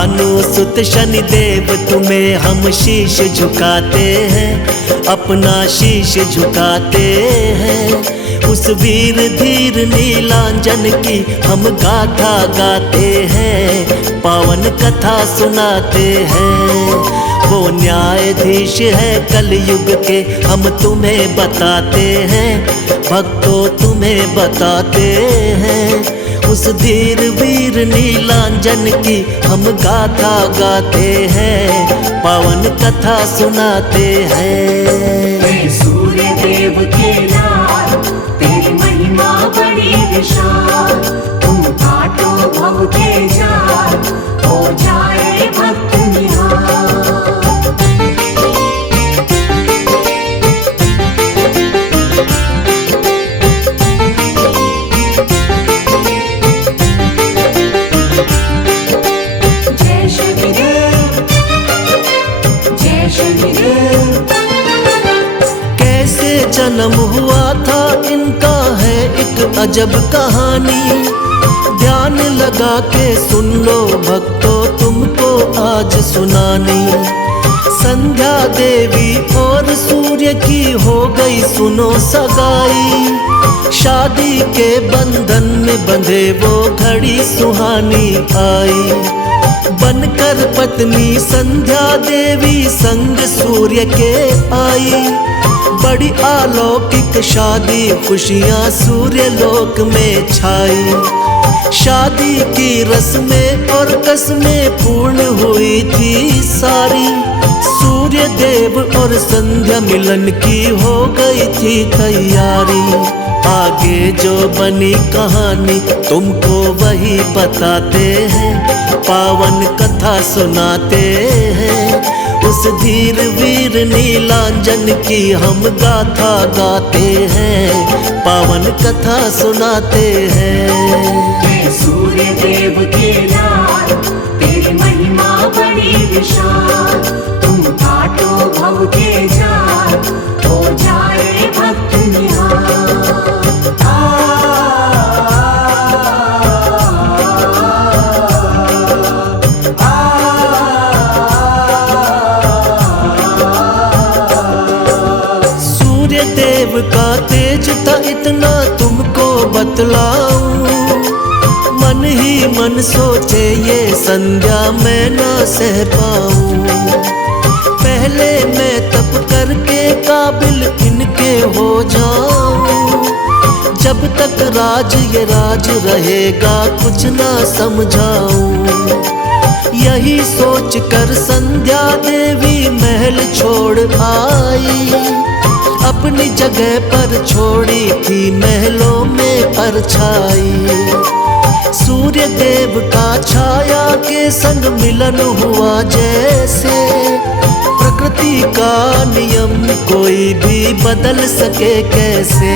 भानु सुत शनिदेव तुम्हें हम शीश झुकाते हैं, अपना शीश झुकाते हैं। उस वीर धीर नीलांजन की हम गाथा गाते हैं, पावन कथा सुनाते हैं। वो न्यायाधीश है कलयुग के हम तुम्हें बताते हैं, भक्तों तुम्हें बताते हैं। उस धीर वीर नीलांजन की हम गाथा गाते हैं, पावन कथा सुनाते हैं। सूर्य देव के लाल तेरी महिमा बड़ी विशाल, तुम काटो भव के जाल, हो जाए भक्त निहाल। जन्म हुआ था इनका है एक अजब कहानी, ध्यान लगा के सुन लो भक्तों तुमको आज सुनानी। संध्या देवी और सूर्य की हो गई सुनो सगाई, शादी के बंधन में बंधे वो घड़ी सुहानी आई। बनकर पत्नी संध्या देवी संग सूर्य के आई, बड़ी अलौकिक शादी खुशियां सूर्य लोक में छाई। शादी की रस्में और कसमें पूर्ण हुई थी सारी, सूर्य देव और संध्या मिलन की हो गई थी तैयारी। आगे जो बनी कहानी तुमको वही बताते हैं, पावन कथा सुनाते हैं। उस धीर वीर नीलांजन की हम गाथा गाते हैं, पावन कथा सुनाते हैं। सूर्य देव के लाल तेरी महिमा बड़ी विशाल, तुम काटो भव के जाल, हो जाए भक्त निहाल। देव का तेज था इतना तुमको बतलाऊं, मन ही मन सोचे ये संध्या मैं ना सह पाऊं। पहले मैं तप करके काबिल इनके हो जाऊं, जब तक राज ये राज रहेगा कुछ ना समझाऊं। यही सोच कर संध्या देवी महल छोड़ आई, अपनी जगह पर छोड़ी थी महलों में परछाई। सूर्य देव का छाया के संग मिलन हुआ जैसे, प्रकृति का नियम कोई भी बदल सके कैसे।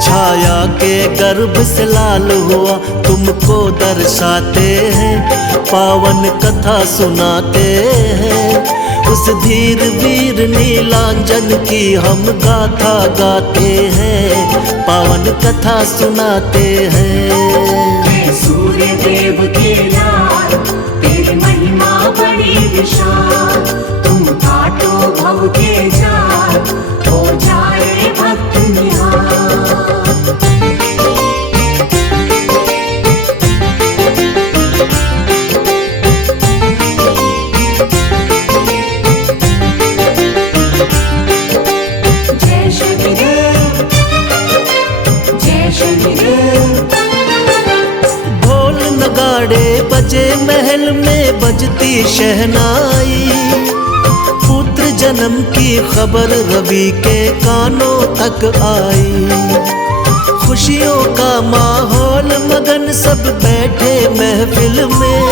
छाया के गर्भ से लाल हुआ तुमको दर्शाते हैं, पावन कथा सुनाते हैं। उस धीर वीर नीलांजन की हम गाथा गाते हैं, पावन कथा सुनाते हैं। सूर्य देव के लाल तेरी महिमा बड़ी विशाल, तुम काटो भव के जाल, हो जाए भक्त निहाल। बजे महल में बजती शहनाई, पुत्र जन्म की खबर रवि के कानों तक आई। खुशियों का माहौल मगन सब बैठे महफिल में,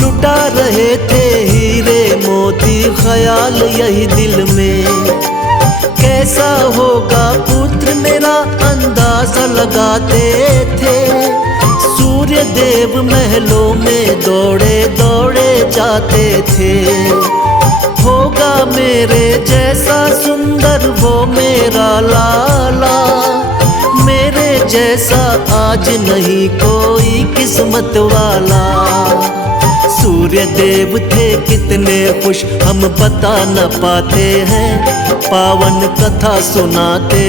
लुटा रहे थे हीरे मोती ख्याल यही दिल में। कैसा होगा पुत्र मेरा अंदाजा लगाते थे, सूर्य देव महलों में दौड़े दौड़े जाते थे। होगा मेरे जैसा सुंदर वो मेरा लाला, मेरे जैसा आज नहीं कोई किस्मत वाला। सूर्य देव थे कितने खुश हम बता न पाते हैं, पावन कथा सुनाते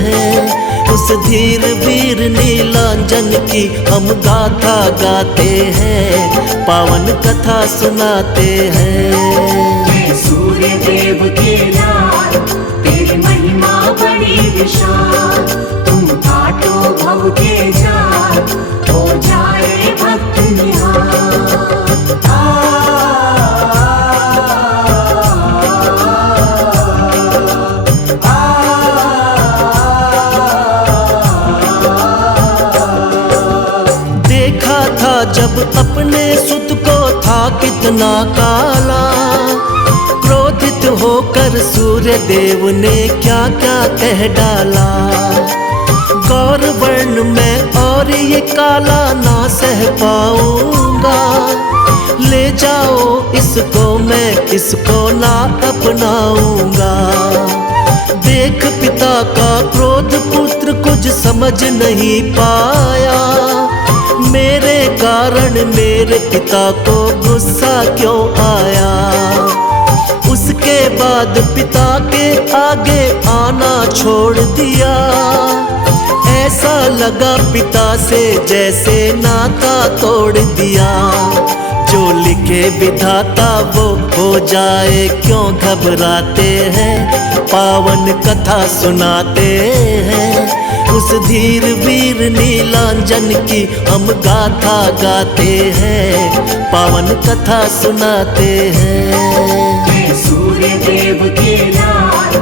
हैं। उस धीर वीर नीलांजन की हम गाथा गाते हैं, पावन कथा सुनाते हैं। सूर्य देव के लाल तेरी महिमा बड़ी विशाल, तुम काटो भव के जाल, हो जाए भक्त निहाल। देखा था जब अपने सुत को था कितना काला, क्रोधित होकर सूर्य देव ने क्या क्या कह डाला। गौर वर्ण में और ये काला ना सह पाऊंगा, ले जाओ इसको मैं किसको ना अपनाऊंगा। देख पिता का क्रोध पुत्र कुछ समझ नहीं पाया, मेरे कारण मेरे पिता को गुस्सा क्यों आया। उसके बाद पिता के आगे आना छोड़ दिया, ऐसा लगा पिता से जैसे नाता तोड़ दिया। जो लिखे विधाता वो हो जाए क्यों घबराते हैं, पावन कथा सुनाते हैं। उस धीर वीर नीलांजन की हम गाथा गाते हैं, पावन कथा सुनाते हैं। सूर्य देव के लाल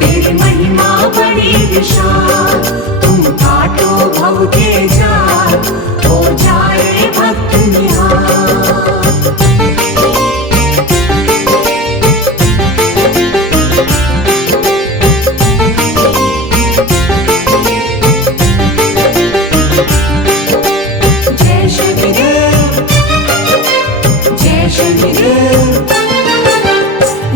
तेरी महिमा बड़ी विशाल, तुम काटो भव के जाल, हो जाए भक्त निहाल। जय शनिदेव, जय शनिदेव।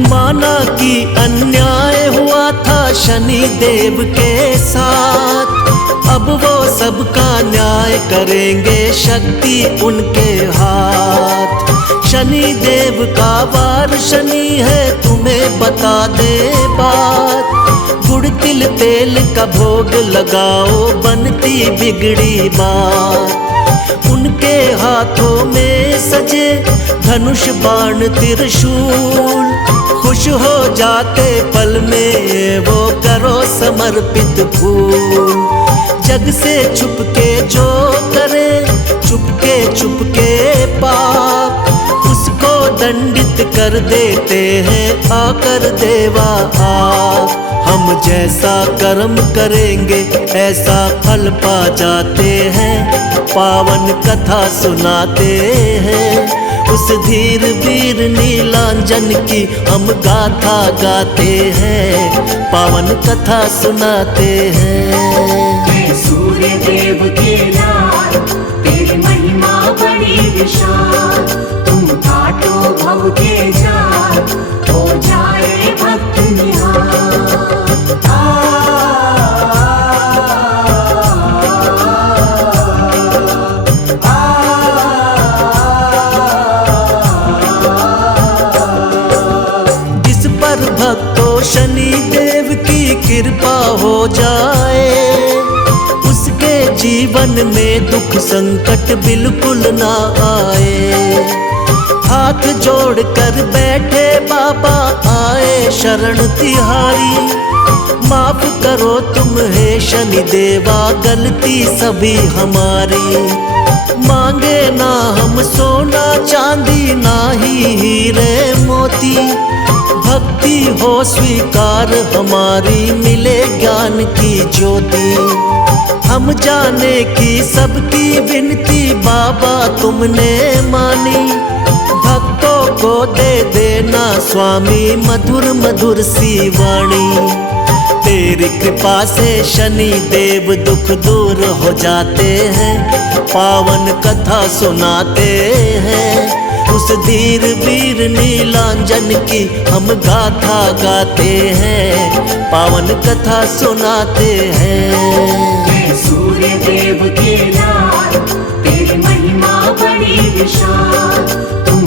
माना कि अन्याय हुआ था शनि देव के साथ, अब वो सबका न्याय करेंगे शक्ति उनके हाथ। शनि देव का वार शनि है तुम्हें बता दे बात, गुड़ तिल तेल का भोग लगाओ बनती बिगड़ी बात। उनके हाथों में सजे धनुष बाण त्रिशूल, खुश हो जाते पल में वो करो समर्पित फूल। जग से छुपके जो करे चुपके पाप, उसको दंडित कर देते हैं आकर देवा आप। हम जैसा कर्म करेंगे ऐसा फल पा जाते हैं, पावन कथा सुनाते हैं। उस धीर वीर नीलांजन की हम गाथा गाते हैं, पावन कथा सुनाते हैं। सूर्य देव के लाल तेरी महिमा बड़ी विशाल, तुम काटो भव के जाल, हो जाए भक्त निहाल। भक्तों शनि देव की कृपा हो जाए, उसके जीवन में दुख संकट बिल्कुल ना आए। हाथ जोड़ कर बैठे बाबा आए शरण तिहारी, माफ करो तुम हे शनि देवा गलती सभी हमारी। मांगे ना हम सोना चांदी ना ही हीरे मोती, भक्ति हो स्वीकार हमारी मिले ज्ञान की ज्योति। हम जाने की सबकी विनती बाबा तुमने मानी, भक्तों को दे देना स्वामी मधुर मधुर सी वाणी। तेरी कृपा से शनि देव दुख दूर हो जाते हैं, पावन कथा सुनाते हैं। उस धीर वीर नीलांजन की हम गाथा गाते हैं, पावन कथा सुनाते हैं। सूर्य देव के लाल तेरी महिमा बड़ी विशाल, तुम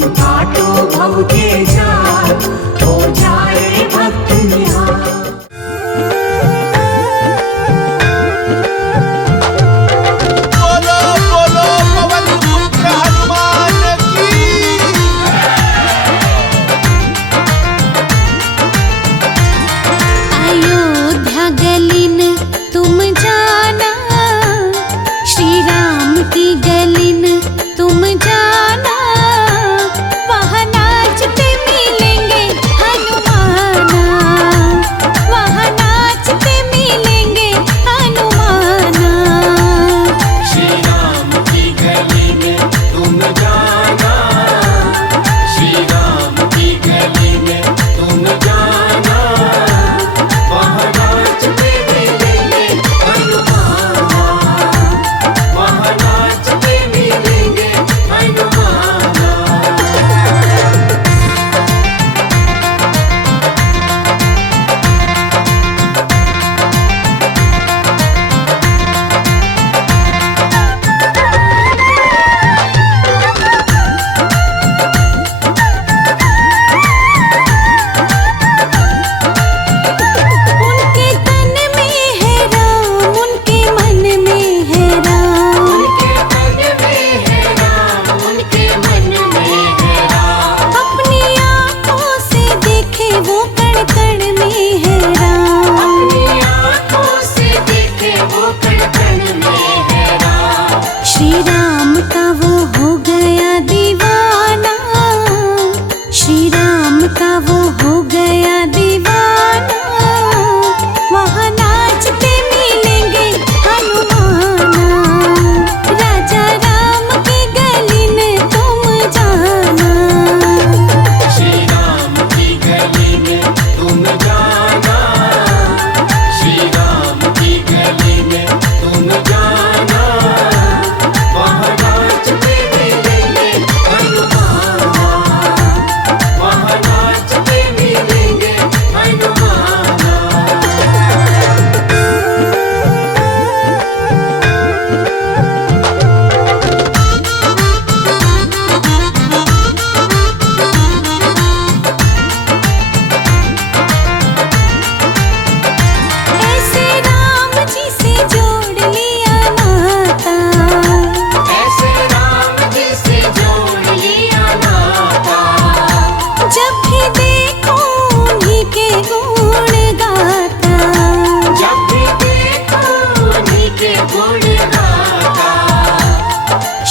गुण गाता।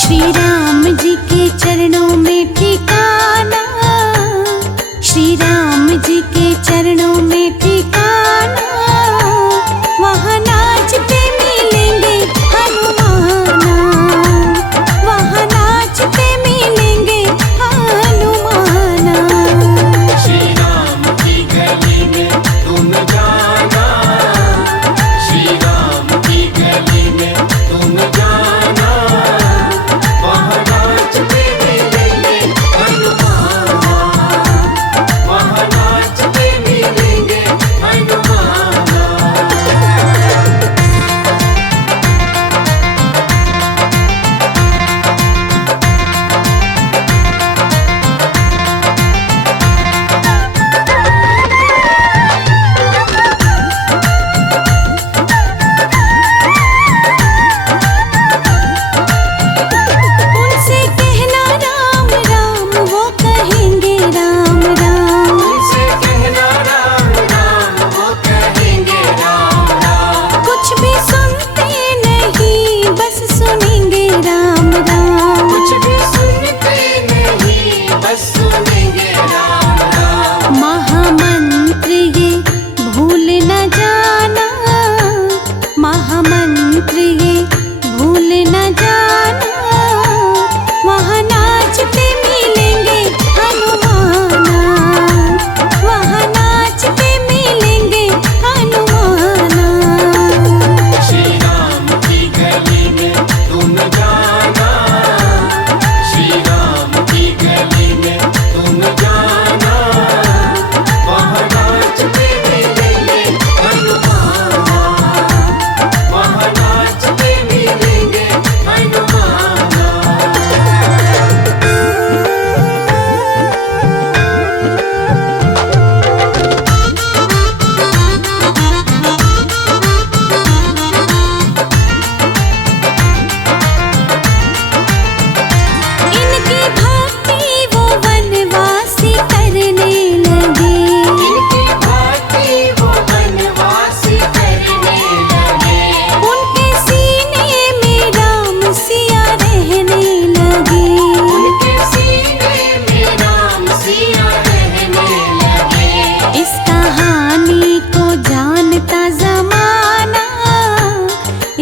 श्री राम जी के चरणों में ठिकाना, श्री राम जी के चरणों में ठिकाना, वहाँ नाचते मिलेंगे हनुमाना, वहाँ नाचते मिलेंगे हनुमाना। श्री राम की गली में तुम जाना, श्री राम की गली में तुम जाना, वहाँ नाचते मिलेंगे हनुमाना, वहाँ नाचते मिलेंगे हनुमाना। उनसे कहना राम राम, वो कहेंगे राम राम। उनसे कहना राम राम, वो कहेंगे राम राम। कुछ भी सुनते नहीं, बस सुनेंगे राम राम। कुछ भी सुनते नहीं, बस सुनेंगे राम राम। महामंत्र ये भूल न जाना, महामंत्र ये भूल न जाना, वहाँ नाचते मिलेंगे हनुमाना, वहाँ नाचते मिलेंगे हनुमाना। श्री राम की गली में तुम जाना, श्री राम की गली में तुम जाना, वहाँ नाचते मिलेंगे हनुमाना, वहाँ नाचते मिलेंगे हनुमाना। इनकी भक्ति वो वनवासी करने लगे, इनकी भक्ति वो वनवासी करने लगे, उनके सीने में राम सिया रहने लगे। उनके सीने में राम सिया रहने लगे। इस कहानी को जानता जमाना,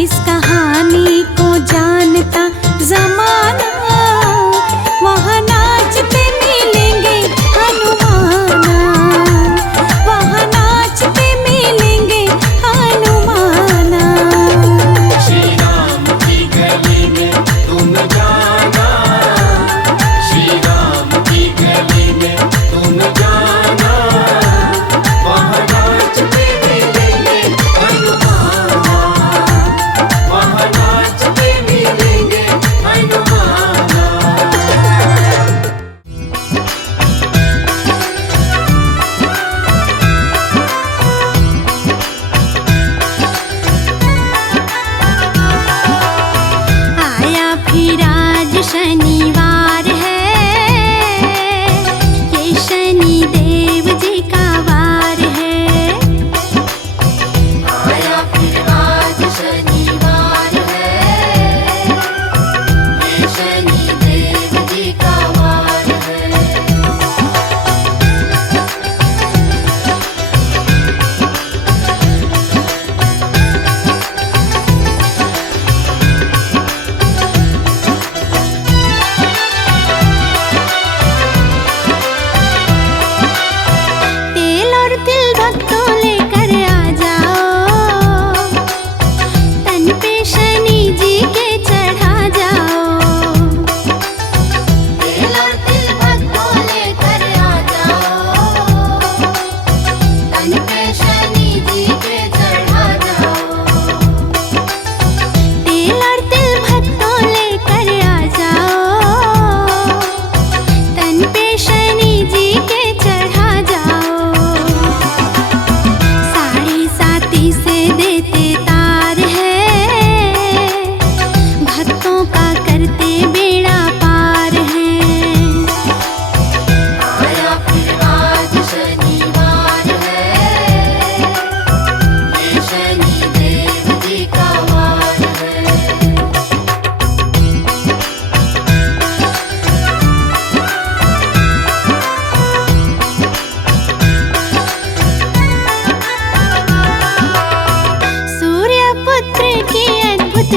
इस कहानी को जानता जमाना, वहाँ नाचते मिलेंगे हनुमाना, वहाँ नाचते मिलेंगे हनुमाना। श्री राम की गली में तुम जाना, श्री राम की गली में तुम जाना, वहाँ नाचते मिलेंगे हनुमाना, वहाँ नाचते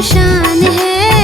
शान है